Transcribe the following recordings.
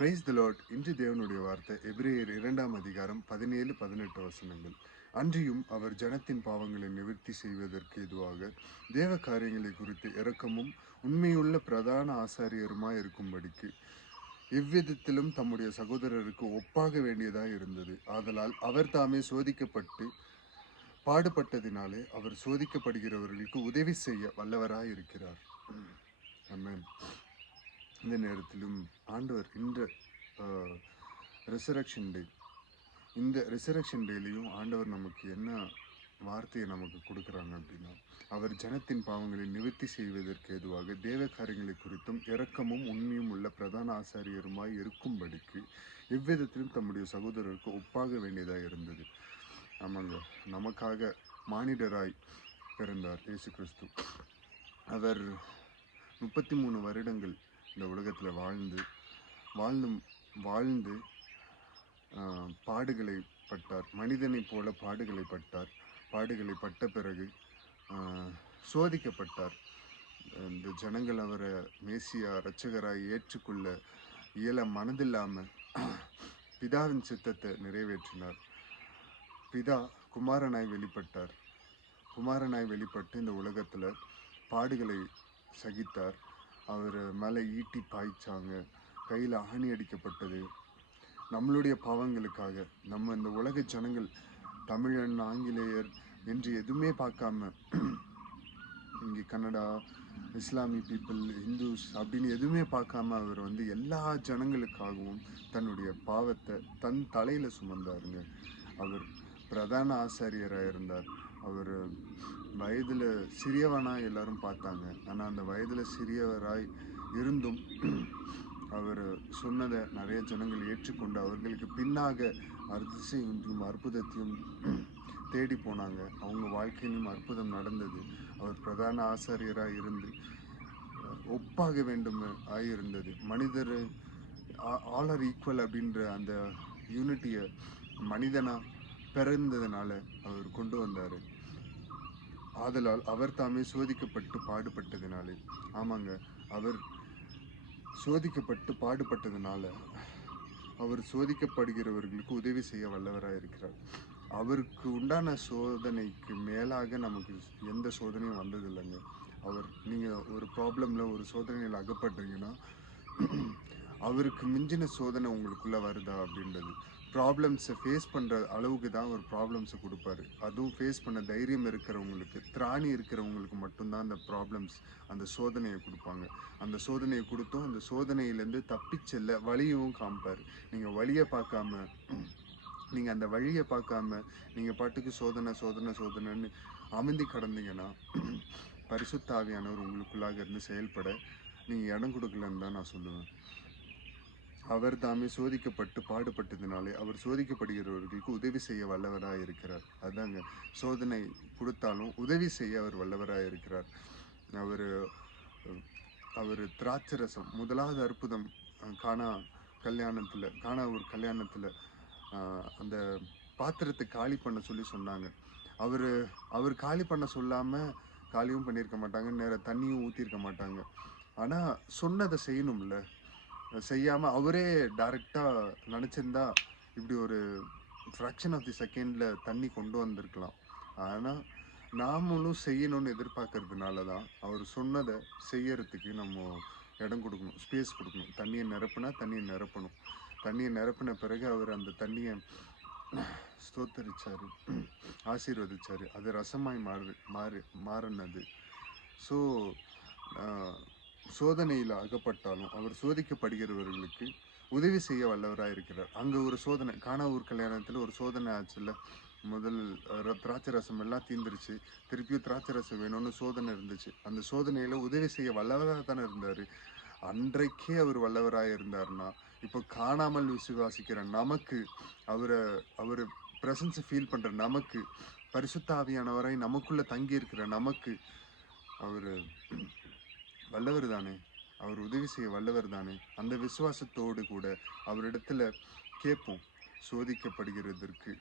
Praise the Lord. இன்று தேவனுடைய வார்த்தை எபிரேயர் 2ஆம் அதிகாரம் 17-18 வசனங்கள். அன்றியும் அவர் ஜனத்தின் பாவங்களை நிவர்த்தி செய்வதற்கு எதுவாக தேவ காரியங்களை குறித்து இரக்கமும் உண்மையுள்ள பிரதான ஆசாரியருமாய் இருக்கும்படிக்கு எவ்விதத்திலும் தம்முடைய சகோதரருக்கு ஒப்பாக வேண்டியதாய் இருந்தது. ஆதலால் அவர் தாமே சோதிக்கப்பட்டு பாடுபட்டதினாலே அவர் சோதிக்கப்படுகிறவர்களுக்கு உதவி செய்ய வல்லவராய் இருக்கிறார். ஆமென். இந்த நேரத்திலும் ஆண்டவர் இந்த ரிசரக்ஷன் டே, இந்த ரிசரக்ஷன் டேலையும் ஆண்டவர் நமக்கு என்ன வார்த்தையை நமக்கு கொடுக்குறாங்க அப்படின்னா, அவர் ஜனத்தின் பாவங்களை நிவர்த்தி செய்வதற்கு ஏதுவாக தேவ காரியங்களை குறித்தும் இரக்கமும் உண்மையும் உள்ள பிரதான ஆசாரியருமாய் இருக்கும்படிக்கு எவ்விதத்திலும் தம்முடைய சகோதரருக்கு ஒப்பாக வேண்டியதாக இருந்தது. ஆமாங்க, நமக்காக மானிடராய் பிறந்தார் இயேசு கிறிஸ்து. அவர் 33 வருடங்கள் இந்த உலகத்தில் வாழ்ந்து பாடுகளை பட்டார். மனிதனை போல பாடுகளை பட்டார். பாடுகளை பட்ட பிறகு சோதிக்கப்பட்டார். இந்த ஜனங்கள் அவரை மேசியா இரட்சகராய் ஏற்றுக்கொள்ள இயல மனதில்லாமல் பிதாவின் சித்தத்தை நிறைவேற்றினார். பிதா குமாரனாய் வெளிப்பட்டார். குமாரனாய் வெளிப்பட்டு இந்த உலகத்தில் பாடுகளை சகித்தார். அவர் மேலே ஈட்டி பாய்ச்சாங்க, கையில் ஆணி அடிக்கப்பட்டது நம்மளுடைய பாவங்களுக்காக. நம்ம இந்த உலக ஜனங்கள் தமிழன், ஆங்கிலேயர் என்று எதுவுமே பார்க்காம, இங்கே கன்னடா, இஸ்லாமிய பீப்புள், ஹிந்துஸ் அப்படின்னு எதுவுமே பார்க்காம அவர் எல்லா ஜனங்களுக்காகவும் தன்னுடைய பாவத்தை தன் தலையில் சுமந்தாருங்க. அவர் பிரதான ஆசாரியராக இருந்தார். அவர் வயதில் சிறியவனாக எல்லாரும் பார்த்தாங்க. ஆனால் அந்த வயதில் சிறியவராய் இருந்தும் அவர் சொன்னதை நிறைய ஜனங்கள் ஏற்றுக்கொண்டு அவர்களுக்கு பின்னாக அதிசயத்தையும் அற்புதத்தையும் தேடி போனாங்க. அவங்க வாழ்க்கையிலும் அற்புதம் நடந்தது. அவர் பிரதான ஆசாரியராக இருந்து ஒப்பாக வேண்டும் ஆகியிருந்தது. மனிதர் ஆல் ஆர் ஈக்குவல் அப்படின்ற அந்த யூனிட்டியை மனிதனாக பிறந்ததுனால அவர் கொண்டு வந்தார். ஆதலால் அவர் தாமே சோதிக்கப்பட்டு பாடுபட்டதினாலே, ஆமாங்க, அவர் சோதிக்கப்பட்டு பாடுபட்டதுனால அவர் சோதிக்கப்படுகிறவர்களுக்கு உதவி செய்ய வல்லவராக இருக்கிறார். அவருக்கு உண்டான சோதனைக்கு மேலாக நமக்கு எந்த சோதனையும் வந்ததில்லைங்க. நீங்கள் ஒரு ப்ராப்ளமில், ஒரு சோதனையில் அகப்படுறீங்கன்னா அவருக்கு மிஞ்சின சோதனை உங்களுக்குள்ளே வருதா அப்படின்றது. ப்ராப்ளம்ஸை ஃபேஸ் பண்ணுற அளவுக்கு தான் ஒரு ப்ராப்ளம்ஸை கொடுப்பாரு. அதுவும் ஃபேஸ் பண்ண தைரியம் இருக்கிறவங்களுக்கு, திராணி இருக்கிறவங்களுக்கு மட்டும்தான் அந்த ப்ராப்ளம்ஸ், அந்த சோதனையை கொடுப்பாங்க. அந்த சோதனையை கொடுத்தும் அந்த சோதனையிலேருந்து தப்பிச்செல்ல வழியும் காமிப்பார். நீங்கள் வழியை பார்க்காம, நீங்கள் அந்த வழியை பார்க்காம நீங்கள் பாட்டுக்கு சோதனைன்னு அமைதி கடந்தீங்கன்னா பரிசுத்த ஆவியானவர் உங்களுக்குள்ளாக இருந்து செயல்பட நீங்கள் இடம் கொடுக்கலன்னு தான் நான் சொல்லுவேன். அவர் தாமே சோதிக்கப்பட்டு பாடுபட்டதினாலே அவர் சோதிக்கப்படுகிறவர்களுக்கு உதவி செய்ய வல்லவராக இருக்கிறார். அதாங்க, சோதனை கொடுத்தாலும் உதவி செய்ய அவர் வல்லவராக இருக்கிறார். அவர் திராட்சரசம், முதலாவது அற்புதம் கானா ஒரு கல்யாணத்தில் அந்த பாத்திரத்தை காலி பண்ண சொன்னாங்க. அவர் காலி பண்ண சொல்லாமல் காலியும் பண்ணியிருக்க மாட்டாங்க, நேரம் தண்ணியும் ஊற்றிருக்க மாட்டாங்க. ஆனால் சொன்னதை செய்யணும்ல, செய்யாமல் அவரே டைரெக்டாக நினச்சிருந்தா இப்படி ஒரு ஃப்ராக்ஷன் ஆஃப் தி செகண்டில் தண்ணி கொண்டு வந்திருக்கலாம். ஆனால் நாமளும் செய்யணும்னு எதிர்பார்க்கறதுனால தான் அவர் சொன்னதை செய்யறதுக்கு நம்ம இடம் கொடுக்கணும், ஸ்பேஸ் கொடுக்கணும். தண்ணியை நிரப்பணும். தண்ணியை நிரப்பின பிறகு அவர் அந்த தண்ணியை ஸ்தோத்தரிச்சார், ஆசீர்வதிச்சார். அது ரசமாய் மாறினது. ஸோ சோதனையில் அகப்பட்டாலும் அவர் சோதிக்கப்படுகிறவர்களுக்கு உதவி செய்ய வல்லவராக இருக்கிறார். அங்கே ஒரு சோதனை, கானாவூர் கல்யாணத்தில் ஒரு சோதனை ஆச்சுல்ல. முதல் திராட்சை ரசம் எல்லாம் தீர்ந்துருச்சு, திருப்பியும் திராட்சை ரசம் வேணும்னு சோதனை இருந்துச்சு. அந்த சோதனையில் உதவி செய்ய வல்லவராக தானே இருந்தார். அன்றைக்கே அவர் வல்லவராக இருந்தார்னா, இப்போ காணாமல் விசுவாசிக்கிற நமக்கு, அவர் ப்ரெசன்ஸை ஃபீல் பண்ணுற நமக்கு, பரிசுத்த ஆவியானவராய் நமக்குள்ளே தங்கி இருக்கிற நமக்கு அவர் வல்லவர் தானே, அவர் உதவி செய்ய வல்லவர் தானே. அந்த விசுவாசத்தோடு கூட அவரிடத்துல கேட்போம். சோதிக்கப்படுகிறதற்கு,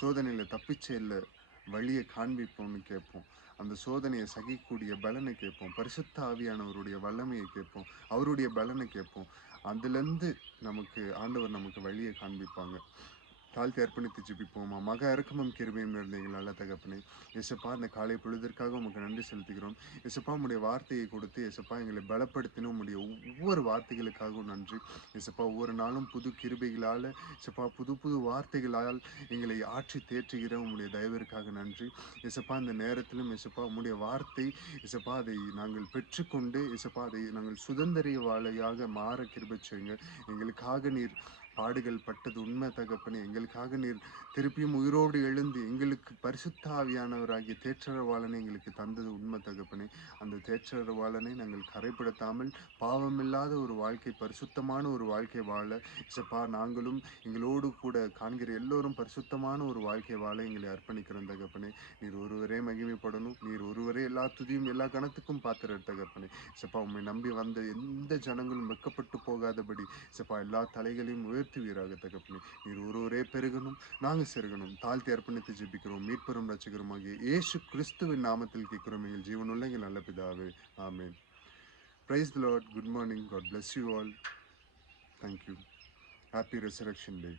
சோதனையில் தப்பிச்செல்ல வழியை காண்பிப்போம்னு கேட்போம். அந்த சோதனையை சகிக்கூடிய பலனை கேட்போம். பரிசுத்த ஆவியானவருடைய வல்லமையை கேட்போம். அவருடைய பலனை கேட்போம். அதுலேருந்து ஆண்டவர் நமக்கு வழியை காண்பிப்பாங்க. தாழ்த்தி அர்ப்பணித்து ஜெபிப்போமா. மக இறக்கமும் கிருபையும் இருந்த எங்கள் நல்ல தகப்பனே, எசப்பா இந்த காலை பொழுதிற்காக உமக்கு நன்றி செலுத்துகிறோம். எசப்பா உம்முடைய வார்த்தையை கொடுத்து எசப்பா எங்களை பலப்படுத்தின உம்முடைய ஒவ்வொரு வார்த்தைகளுக்காகவும் நன்றி. எசப்பா ஒவ்வொரு நாளும் புது கிருபைகளால் எசப்பா புது புது வார்த்தைகளால் எங்களை ஆற்றி தேற்றுகிற உம்முடைய தயவிற்காக நன்றி. எசப்பா இந்த நேரத்திலும் எசப்பா உம்முடைய வார்த்தை எசப்பா அதை நாங்கள் பெற்றுக்கொண்டு எசப்பா அதை நாங்கள் சுதந்திரவாளியாக மாற கிருபை செய்யுங்க. எங்களுக்காக நீர் பாடுகள் பட்டது உண்மை தகப்பனே. எங்களுக்காக நீர் திருப்பியும் உயிரோடு எழுந்து எங்களுக்கு பரிசுத்த ஆவியானவராகிய தேற்றரவாளனை எங்களுக்கு தந்தது உண்மை தகப்பனே. அந்த தேற்றரவாளனை நாங்கள் கரைப்படுத்தாமல் பாவமில்லாத ஒரு வாழ்க்கை, பரிசுத்தமான ஒரு வாழ்க்கை வாழ இசப்பா நாங்களும் எங்களோடு கூட காண்கிற எல்லோரும் பரிசுத்தமான ஒரு வாழ்க்கை வாழ எங்களை அர்ப்பணிக்கிறோம் தகப்பனே. நீர் ஒருவரே மகிமைப்படணும். நீர் ஒருவரே எல்லா துதியும் எல்லா கணத்துக்கும் பாத்திரர் தகப்பனே. இசப்பா உம்மை நம்பி வந்த எந்த ஜனங்களும் வெக்கப்பட்டு போகாதபடி இசப்பா எல்லா தலைகளையும் உயர்த்துவீராக தகப்பனே. நீர் ஒருவரே பெருகணும், நாங்கள் செருகணும். தாழ்த்தி அர்ப்பணித்து ஜெபிக்கிறோம் மீட்பெரும் ரட்சகருமாகிய இயேசு கிறிஸ்துவின் நாமத்தில் கேட்கிறோம் எங்கள் ஜீவனுள்ள எங்கள் நல்ல பிதாவே. ஆமென். Praise the Lord. Good morning. God bless you all. Thank you. Happy Resurrection Day.